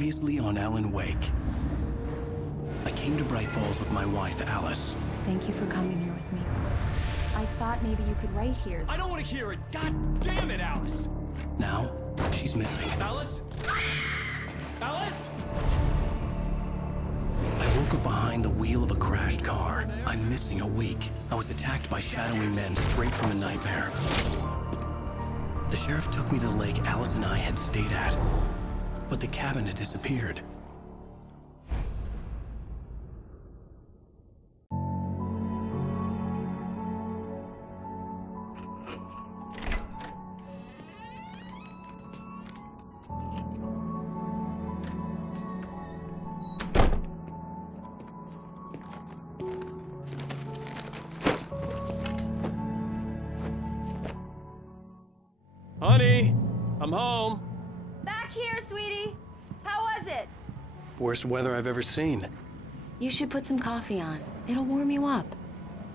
Previously on Alan Wake. I came to Bright Falls with my wife, Alice. Thank you for coming here with me. I thought maybe you could write here. I don't want to hear it! God damn it, Alice! Now, she's missing. Alice? Alice? I woke up behind the wheel of a crashed car. I'm missing a week. I was attacked by shadowy men straight from a nightmare. The sheriff took me to the lake Alice and I had stayed at. But the cabin had disappeared. Honey, I'm home. Back here, sweetie. How was it? Worst weather I've ever seen. You should put some coffee on. It'll warm you up.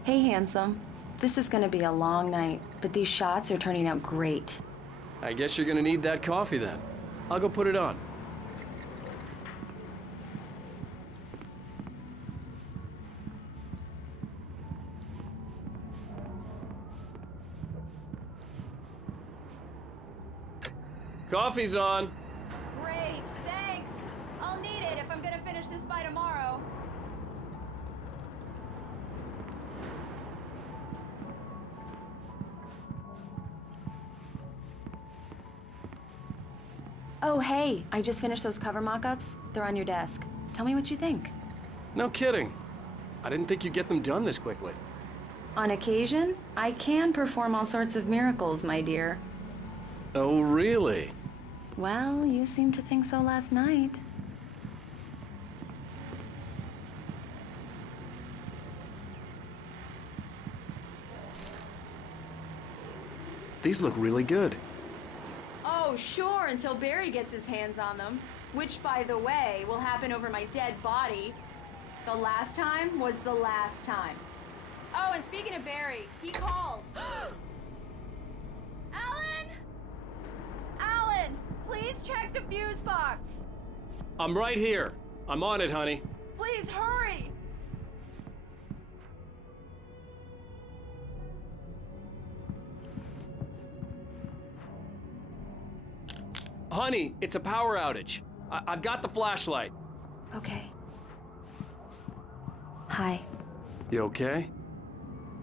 Hey, handsome. This is gonna be a long night, but these shots are turning out great. I guess you're gonna need that coffee then. I'll go put it on. Coffee's on. Great, thanks. I'll need it if I'm gonna finish this by tomorrow. Oh, hey, I just finished those cover mock-ups. They're on your desk. Tell me what you think. No kidding. I didn't think you'd get them done this quickly. On occasion, I can perform all sorts of miracles, my dear. Oh, really? Well, you seemed to think so last night. These look really good. Oh, sure, until Barry gets his hands on them. Which, by the way, will happen over my dead body. The last time was the last time. Oh, and speaking of Barry, he called. Alan! Alan, please check the fuse box. I'm right here. I'm on it, honey. Please hurry. Honey, it's a power outage. I've got the flashlight. Okay. Hi. You okay?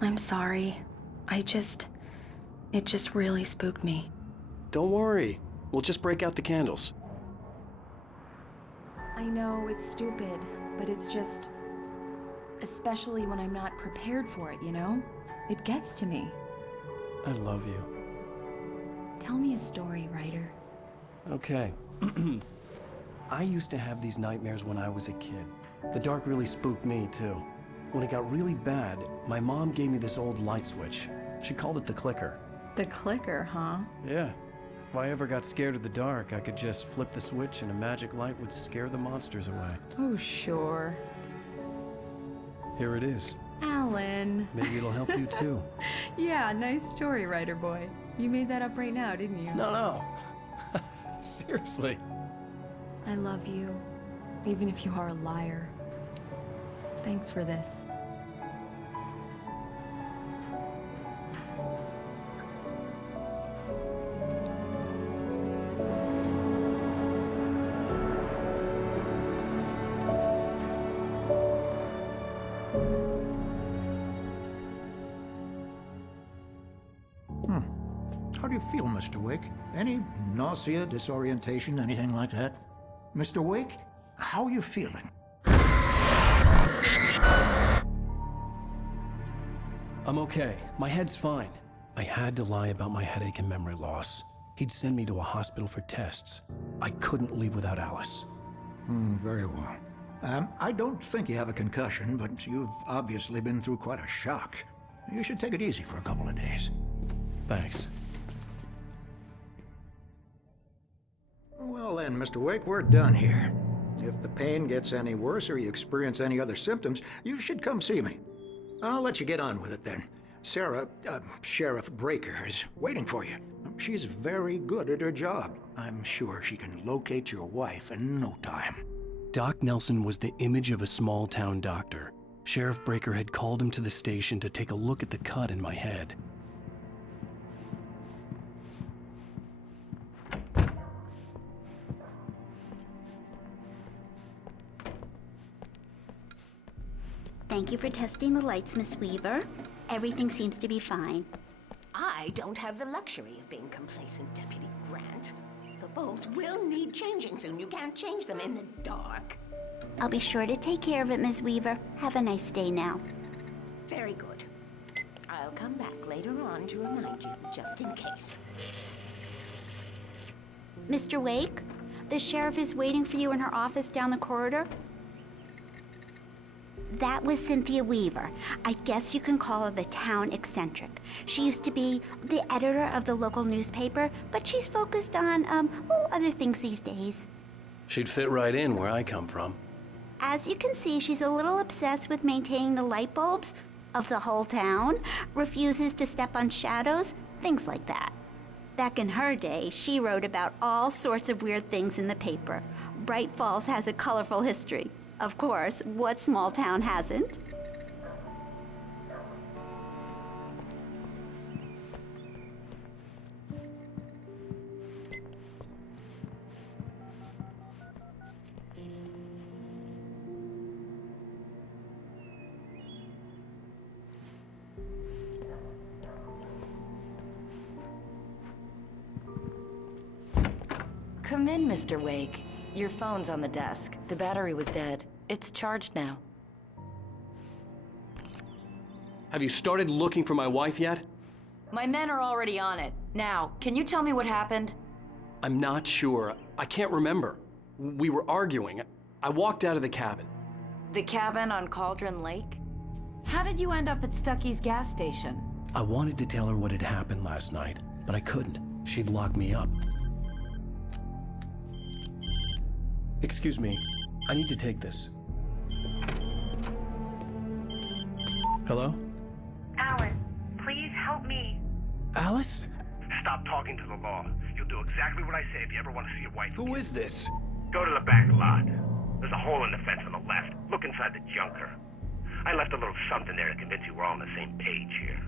I'm sorry. It just really spooked me. Don't worry. We'll just break out the candles. I know it's stupid, but it's just... especially when I'm not prepared for it, you know? It gets to me. I love you. Tell me a story, writer. Okay. I used to have these nightmares when I was a kid. The dark really spooked me, too. When it got really bad, my mom gave me this old light switch. She called it the clicker. The clicker, huh? Yeah. If I ever got scared of the dark, I could just flip the switch and a magic light would scare the monsters away. Oh, sure. Here it is. Alan. Maybe it'll help you, too. Yeah, nice story, writer boy. You made that up right now, didn't you? No. Seriously. I love you, even if you are a liar. Thanks for this. How do you feel, Mr. Wake? Any nausea, disorientation, anything like that? Mr. Wake, how are you feeling? I'm okay. My head's fine. I had to lie about my headache and memory loss. He'd send me to a hospital for tests. I couldn't leave without Alice. Very well. I don't think you have a concussion, but you've obviously been through quite a shock. You should take it easy for a couple of days. Thanks. Well then, Mr. Wake, we're done here. If the pain gets any worse or you experience any other symptoms, you should come see me. I'll let you get on with it then. Sarah, Sheriff Breaker, is waiting for you. She's very good at her job. I'm sure she can locate your wife in no time. Doc Nelson was the image of a small-town doctor. Sheriff Breaker had called him to the station to take a look at the cut in my head. Thank you for testing the lights, Miss Weaver. Everything seems to be fine. I don't have the luxury of being complacent, Deputy Grant. The bulbs will need changing soon. You can't change them in the dark. I'll be sure to take care of it, Miss Weaver. Have a nice day now. Very good. I'll come back later on to remind you, just in case. Mr. Wake, the sheriff is waiting for you in her office down the corridor. That was Cynthia Weaver. I guess you can call her the town eccentric. She used to be the editor of the local newspaper, but she's focused on, other things these days. She'd fit right in where I come from. As you can see, she's a little obsessed with maintaining the light bulbs of the whole town, refuses to step on shadows, things like that. Back in her day, she wrote about all sorts of weird things in the paper. Bright Falls has a colorful history. Of course, what small town hasn't? Come in, Mr. Wake. Your phone's on the desk. The battery was dead. It's charged now. Have you started looking for my wife yet? My men are already on it. Now, can you tell me what happened? I'm not sure. I can't remember. We were arguing. I walked out of the cabin. The cabin on Cauldron Lake? How did you end up at Stucky's gas station? I wanted to tell her what had happened last night, but I couldn't. She'd lock me up. Excuse me. I need to take this. Hello? Alan, please help me. Alice? Stop talking to the law. You'll do exactly what I say if you ever want to see your wife. Who is this? Go to the back lot. There's a hole in the fence on the left. Look inside the junker. I left a little something there to convince you we're all on the same page here.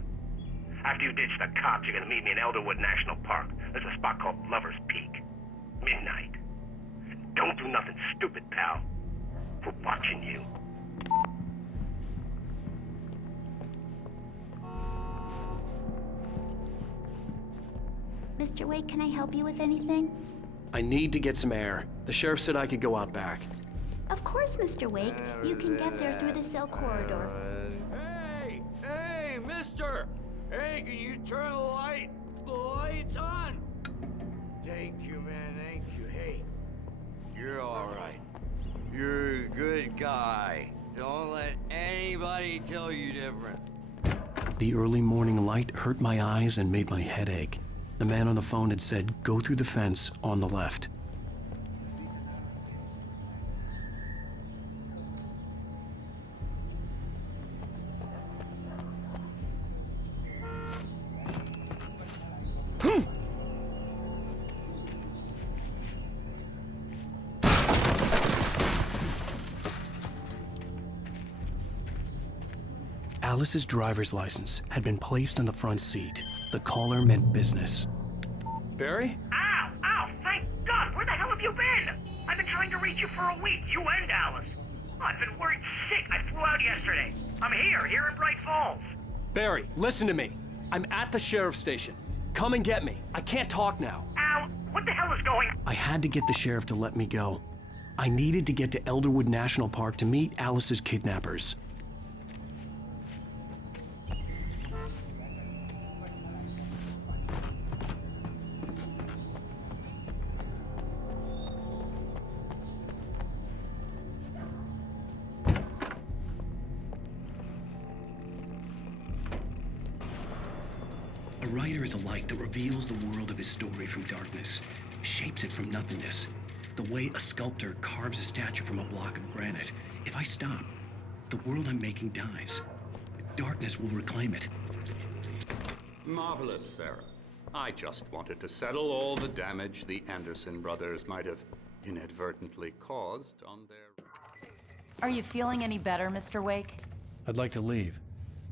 After you ditch the cops, you're gonna meet me in Elderwood National Park. There's a spot called Lover's Peak. Midnight. Don't do nothing stupid, pal. We're watching you. Mr. Wake, can I help you with anything? I need to get some air. The sheriff said I could go out back. Of course, Mr. Wake. You can get there through the cell corridor. Hey, mister! Hey, can you turn the light? The light's on! Thank you, man, thank you. Hey, you're all right. You're a good guy. Don't let anybody tell you different. The early morning light hurt my eyes and made my head ache. The man on the phone had said, go through the fence on the left. Alice's driver's license had been placed on the front seat. The caller meant business. Barry? Ow! Ow! Thank God! Where the hell have you been? I've been trying to reach you for a week, you and Alice. I've been worried sick. I flew out yesterday. I'm here in Bright Falls. Barry, listen to me. I'm at the sheriff's station. Come and get me. I can't talk now. Al, what the hell is going on? I had to get the sheriff to let me go. I needed to get to Elderwood National Park to meet Alice's kidnappers. A writer is a light that reveals the world of his story from darkness, shapes it from nothingness. The way a sculptor carves a statue from a block of granite. If I stop, the world I'm making dies. Darkness will reclaim it. Marvelous, Sarah. I just wanted to settle all the damage the Anderson brothers might have inadvertently caused on their... Are you feeling any better, Mr. Wake? I'd like to leave.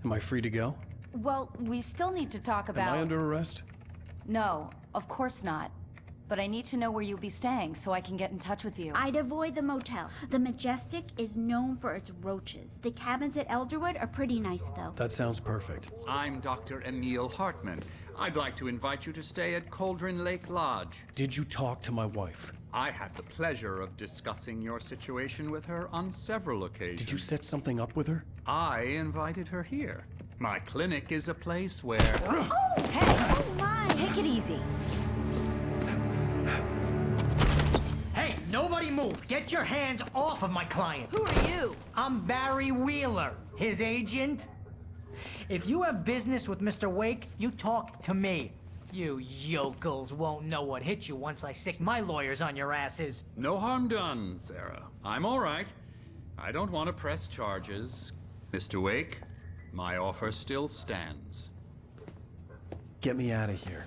Am I free to go? Well, we still need to talk about... Am I under arrest? No, of course not. But I need to know where you'll be staying so I can get in touch with you. I'd avoid the motel. The Majestic is known for its roaches. The cabins at Elderwood are pretty nice, though. That sounds perfect. I'm Dr. Emil Hartman. I'd like to invite you to stay at Cauldron Lake Lodge. Did you talk to my wife? I had the pleasure of discussing your situation with her on several occasions. Did you set something up with her? I invited her here. My clinic is a place where... Oh! Hey! Oh, my! Take it easy. Hey, nobody move! Get your hands off of my client! Who are you? I'm Barry Wheeler, his agent. If you have business with Mr. Wake, you talk to me. You yokels won't know what hit you once I sick my lawyers on your asses. No harm done, Sarah. I'm all right. I don't want to press charges. Mr. Wake, my offer still stands. Get me out of here.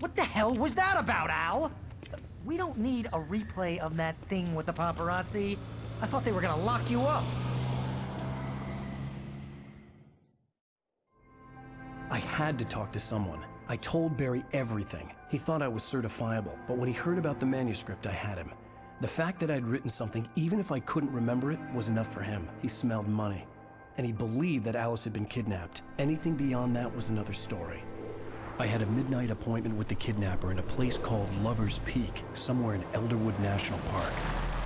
What the hell was that about, Al? We don't need a replay of that thing with the paparazzi. I thought they were gonna lock you up. I had to talk to someone. I told Barry everything. He thought I was certifiable, but when he heard about the manuscript, I had him. The fact that I'd written something, even if I couldn't remember it, was enough for him. He smelled money. And he believed that Alice had been kidnapped. Anything beyond that was another story. I had a midnight appointment with the kidnapper in a place called Lover's Peak, somewhere in Elderwood National Park.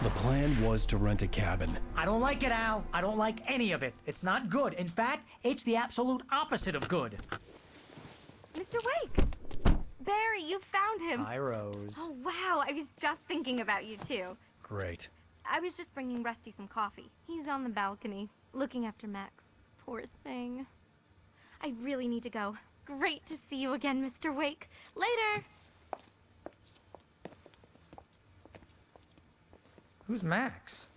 The plan was to rent a cabin. I don't like it, Al. I don't like any of it. It's not good. In fact, it's the absolute opposite of good. Mr. Wake! Barry, you found him! Hi, Rose. Oh, wow. I was just thinking about you, too. Great. I was just bringing Rusty some coffee. He's on the balcony, looking after Max. Poor thing. I really need to go. Great to see you again, Mr. Wake. Later! Who's Max?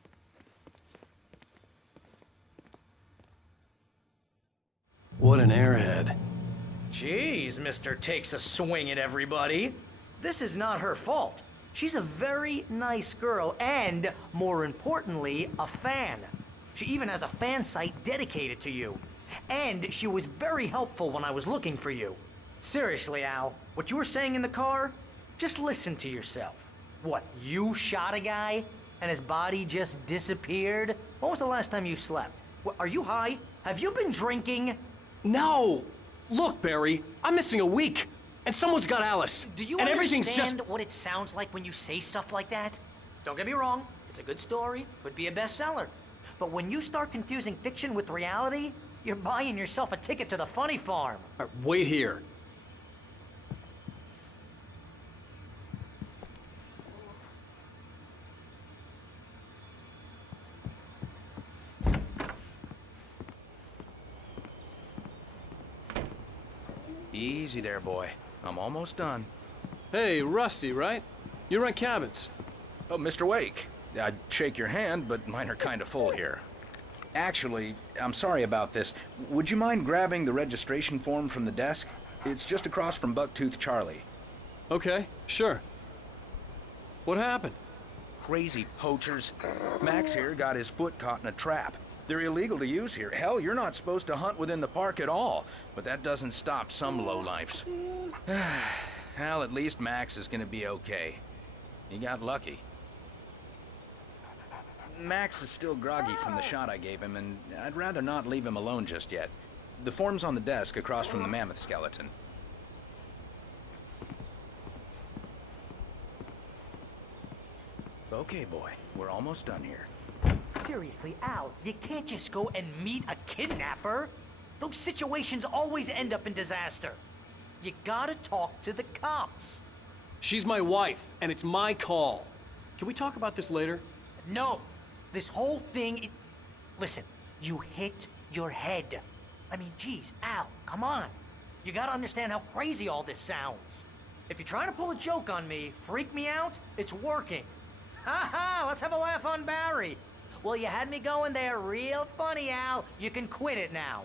What an airhead. Jeez, Mr. Takes a swing at everybody. This is not her fault. She's a very nice girl and, more importantly, a fan. She even has a fan site dedicated to you. And she was very helpful when I was looking for you. Seriously, Al, what you were saying in the car? Just listen to yourself. What, you shot a guy and his body just disappeared? When was the last time you slept? What, are you high? Have you been drinking? No! Look, Barry, I'm missing a week. And someone's got Alice. Do you and everything's understand just... what it sounds like when you say stuff like that? Don't get me wrong, it's a good story, could be a bestseller. But when you start confusing fiction with reality, you're buying yourself a ticket to the funny farm. All right, wait here. Easy there, boy. I'm almost done. Hey, Rusty, right? You rent cabins. Oh, Mr. Wake. I'd shake your hand, but mine are kind of full here. Actually, I'm sorry about this. Would you mind grabbing the registration form from the desk? It's just across from Bucktooth Charlie. Okay, sure. What happened? Crazy poachers. Max here got his foot caught in a trap. They're illegal to use here. Hell, you're not supposed to hunt within the park at all. But that doesn't stop some lowlifes. Hell, at least Max is gonna be okay. He got lucky. Max is still groggy from the shot I gave him, and I'd rather not leave him alone just yet. The form's on the desk across from the mammoth skeleton. Okay, boy. We're almost done here. Seriously, Al, you can't just go and meet a kidnapper. Those situations always end up in disaster. You gotta talk to the cops. She's my wife, and it's my call. Can we talk about this later? No. This whole thing is... Listen, you hit your head. I mean, geez, Al, come on. You gotta understand how crazy all this sounds. If you're trying to pull a joke on me, freak me out, it's working. Ha ha, let's have a laugh on Barry. Well, you had me going there real funny, Al. You can quit it now.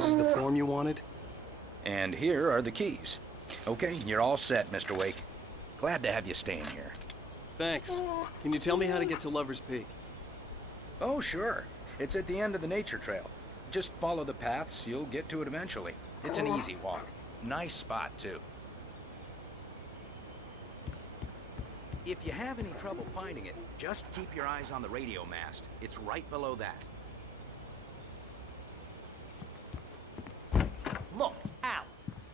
This is the form you wanted? And here are the keys. Okay, you're all set, Mr. Wake. Glad to have you staying here. Thanks. Can you tell me how to get to Lover's Peak? Oh, sure. It's at the end of the nature trail. Just follow the paths, you'll get to it eventually. It's an easy walk. Nice spot, too. If you have any trouble finding it, just keep your eyes on the radio mast. It's right below that. Look, Al,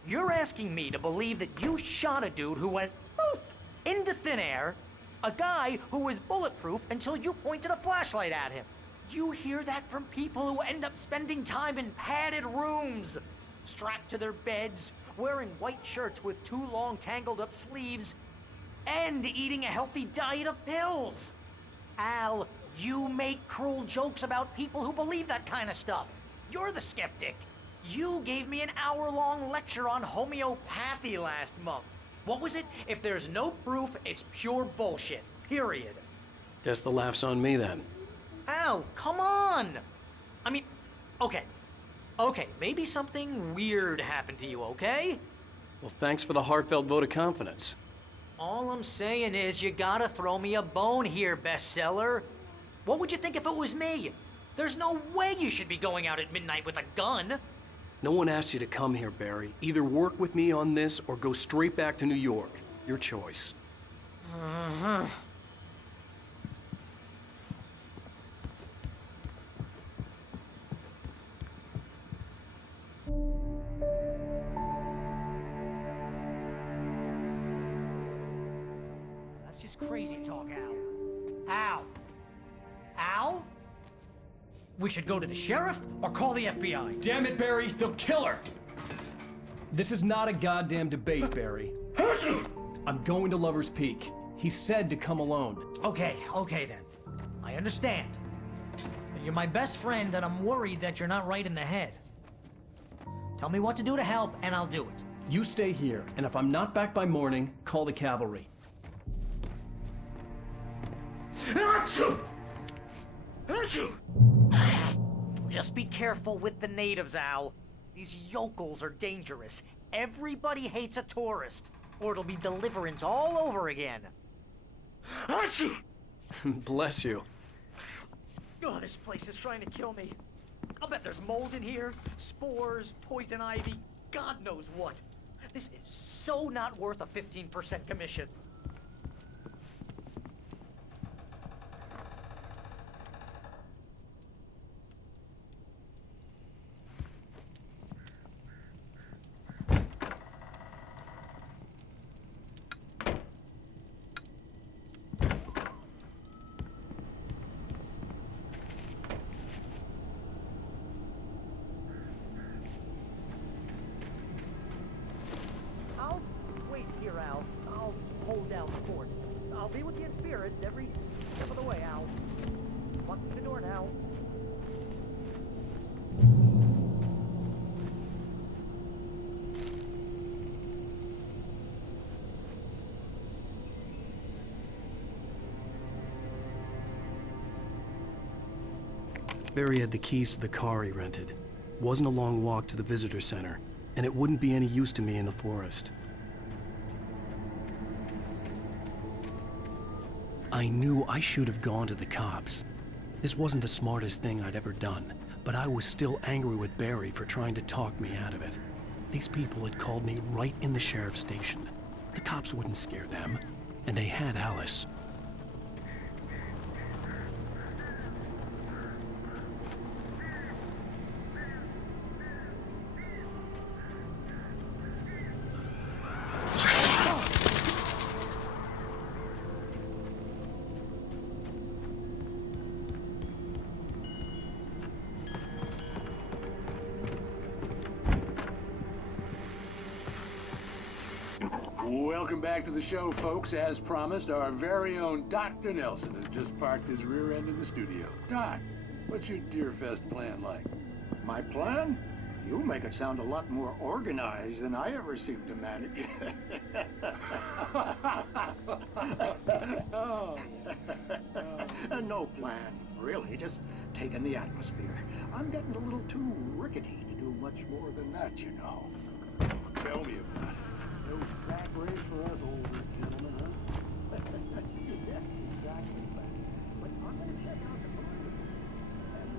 you're asking me to believe that you shot a dude who went poof into thin air, a guy who was bulletproof until you pointed a flashlight at him. You hear that from people who end up spending time in padded rooms, strapped to their beds, wearing white shirts with too long tangled up sleeves, and eating a healthy diet of pills. Al, you make cruel jokes about people who believe that kind of stuff. You're the skeptic. You gave me an hour-long lecture on homeopathy last month. What was it? If there's no proof, it's pure bullshit. Period. Guess the laugh's on me then. Al, come on! I mean, okay. Okay, maybe something weird happened to you, okay? Well, thanks for the heartfelt vote of confidence. All I'm saying is you gotta throw me a bone here, bestseller. What would you think if it was me? There's no way you should be going out at midnight with a gun. No one asked you to come here, Barry. Either work with me on this or go straight back to New York. Your choice. That's just crazy talk, Al. Al? Al? We should go to the sheriff or call the FBI. Damn it, Barry, they'll kill her! This is not a goddamn debate, Barry. I'm going to Lover's Peak. He said to come alone. Okay then. I understand. But you're my best friend and I'm worried that you're not right in the head. Tell me what to do to help and I'll do it. You stay here, and if I'm not back by morning, call the cavalry. Just be careful with the natives, Al. These yokels are dangerous. Everybody hates a tourist, or it'll be Deliverance all over again. Bless you. Oh, this place is trying to kill me. I'll bet there's mold in here, spores, poison ivy, God knows what. This is so not worth a 15% commission. I'll wait here, Al. I'll hold down the fort. I'll be with you in spirit every step of the way, Al. Lock the door now. Barry had the keys to the car he rented. Wasn't a long walk to the visitor center, and it wouldn't be any use to me in the forest. I knew I should have gone to the cops. This wasn't the smartest thing I'd ever done, but I was still angry with Barry for trying to talk me out of it. These people had called me right in the sheriff's station. The cops wouldn't scare them, and they had Alice. Welcome back to the show, folks. As promised, our very own Dr. Nelson has just parked his rear end in the studio. Doc, what's your Deerfest plan like? My plan? You make it sound a lot more organized than I ever seem to manage. No plan, really. Just taking the atmosphere. I'm getting a little too rickety to do do much more than that, you know. Tell me about it. No sack race for us older gentlemen, huh? Yeah, exactly. But I'm gonna check out the movie. And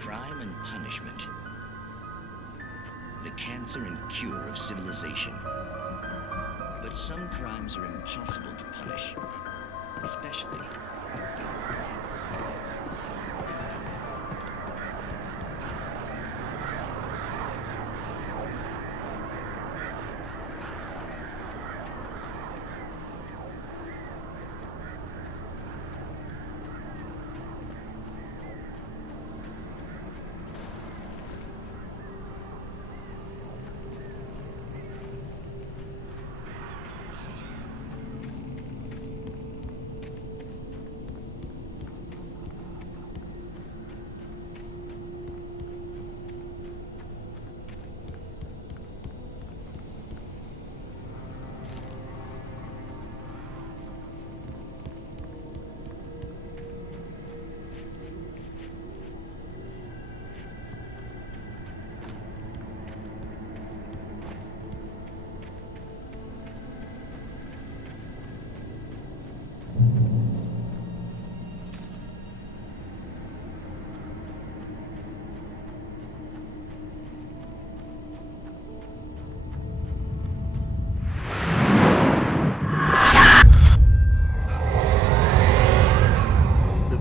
Crime and punishment. The cancer and cure of civilization. But some crimes are impossible to punish, especially.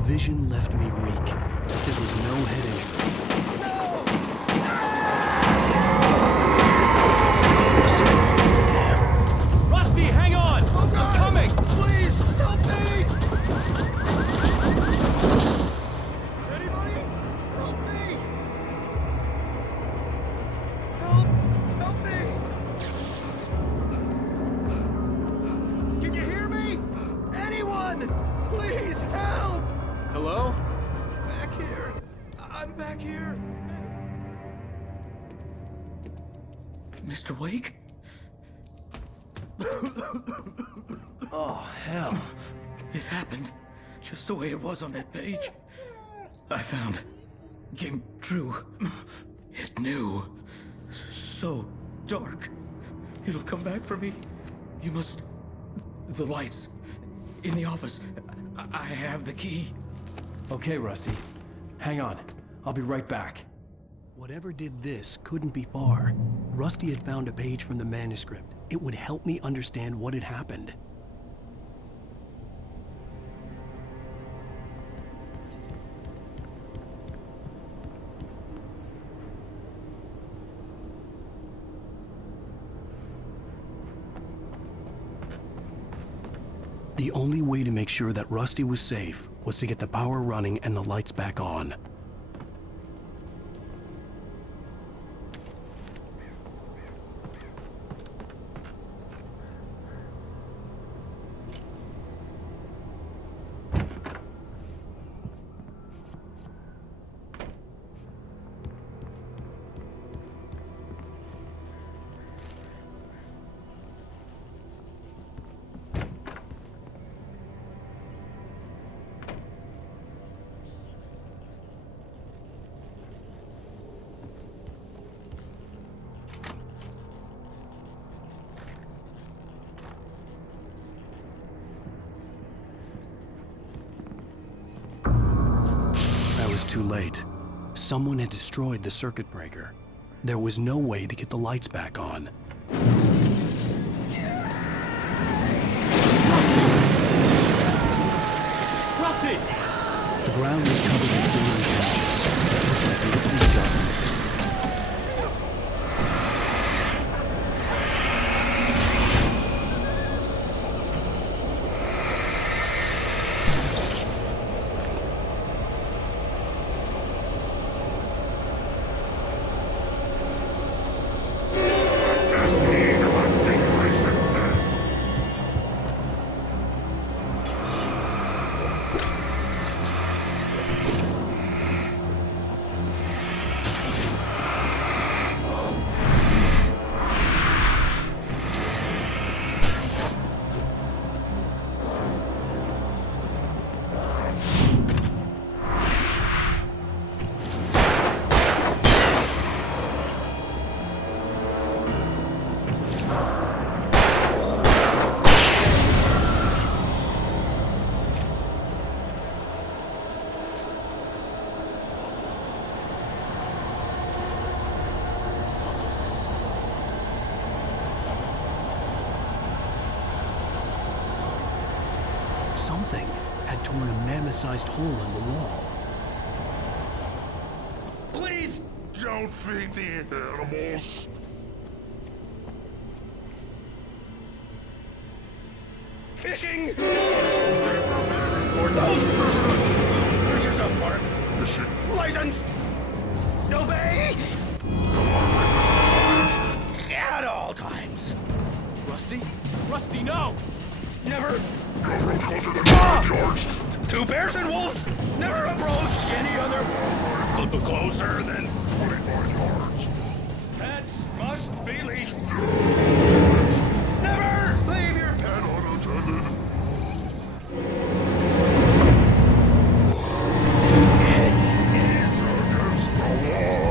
Vision left me weak. This was no head injury. Rusty. Damn. Rusty, hang on! Oh, God! I'm coming! Please, help me! Anybody? Help me! Help me! Can you hear me? Anyone? Please help! Hello? Back here. I'm back here. Mr. Wake? Oh, hell. It happened just the way it was on that page. I found. Came true. It knew. So dark. It'll come back for me. You must. The lights. In the office. I have the key. Okay, Rusty. Hang on. I'll be right back. Whatever did this couldn't be far. Rusty had found a page from the manuscript. It would help me understand what had happened. The only way to make sure that Rusty was safe was to get the power running and the lights back on. was too late. Someone had destroyed the circuit breaker. There was no way to get the lights back on. Rusty! The ground was covered in glowing patches. It looked like complete darkness. Disney collecting licenses. Something had torn a mammoth-sized hole in the wall. Please don't feed the animals. Fishing! For those creatures of park. Fishing. License! Obey! At all times. Rusty? Rusty, no! Never. No roads closer than backyards. Two bears and wolves never approached any other closer than 25 yards. pets must be leashed. Never leave your pet unattended. It is against the law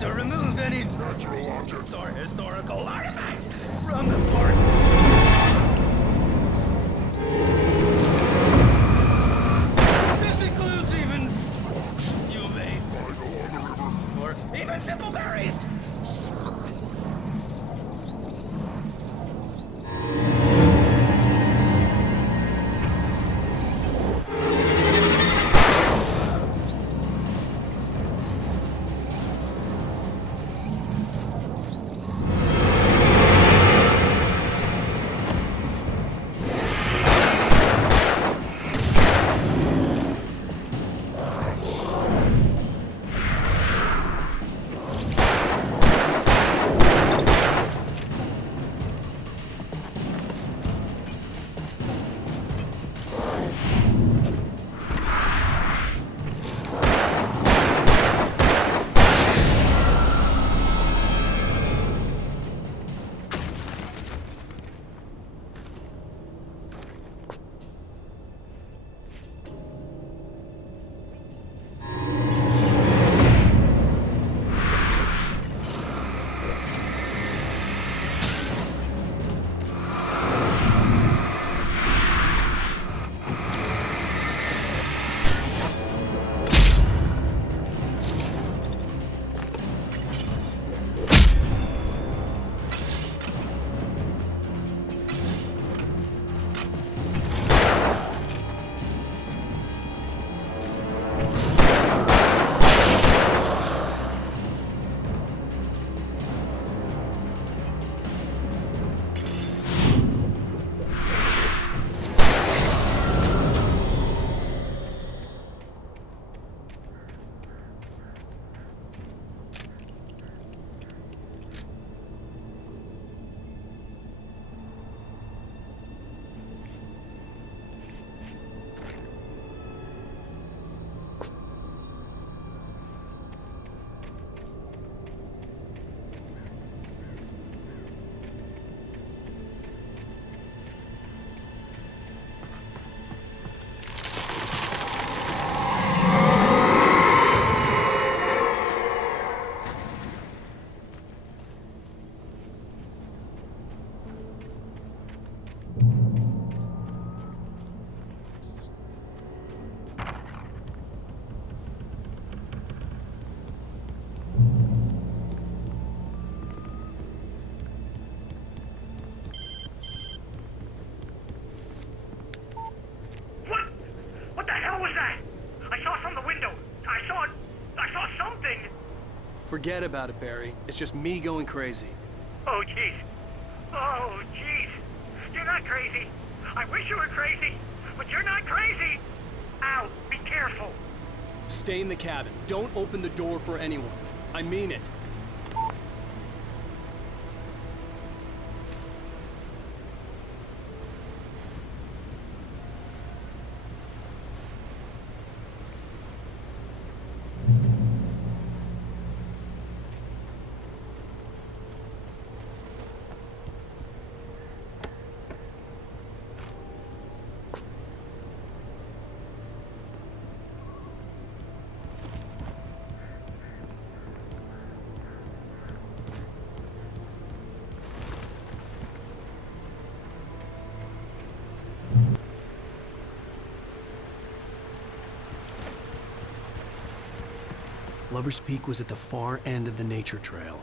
to remove any natural objects or historical artifacts from the park. This includes even you may or even simple berries. Forget about it, Barry. It's just me going crazy. Oh, jeez. Oh, jeez. You're not crazy. I wish you were crazy, but you're not crazy. Ow, be careful. Stay in the cabin. Don't open the door for anyone. I mean it. Lover's Peak was at the far end of the nature trail.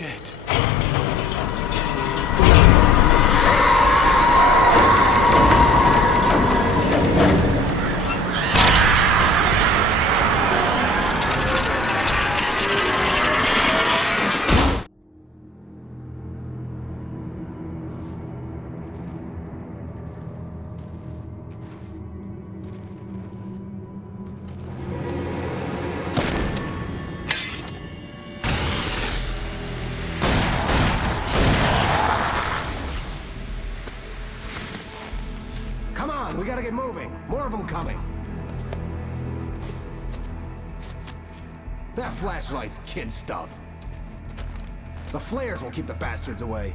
Shit. Come on, we gotta get moving. More of them coming. That flashlight's kid stuff. The flares will keep the bastards away.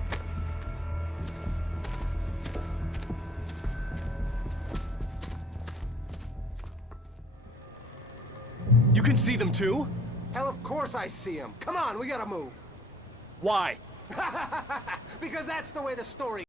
You can see them too? Hell, of course I see them. Come on, we gotta move. Why? Because that's the way the story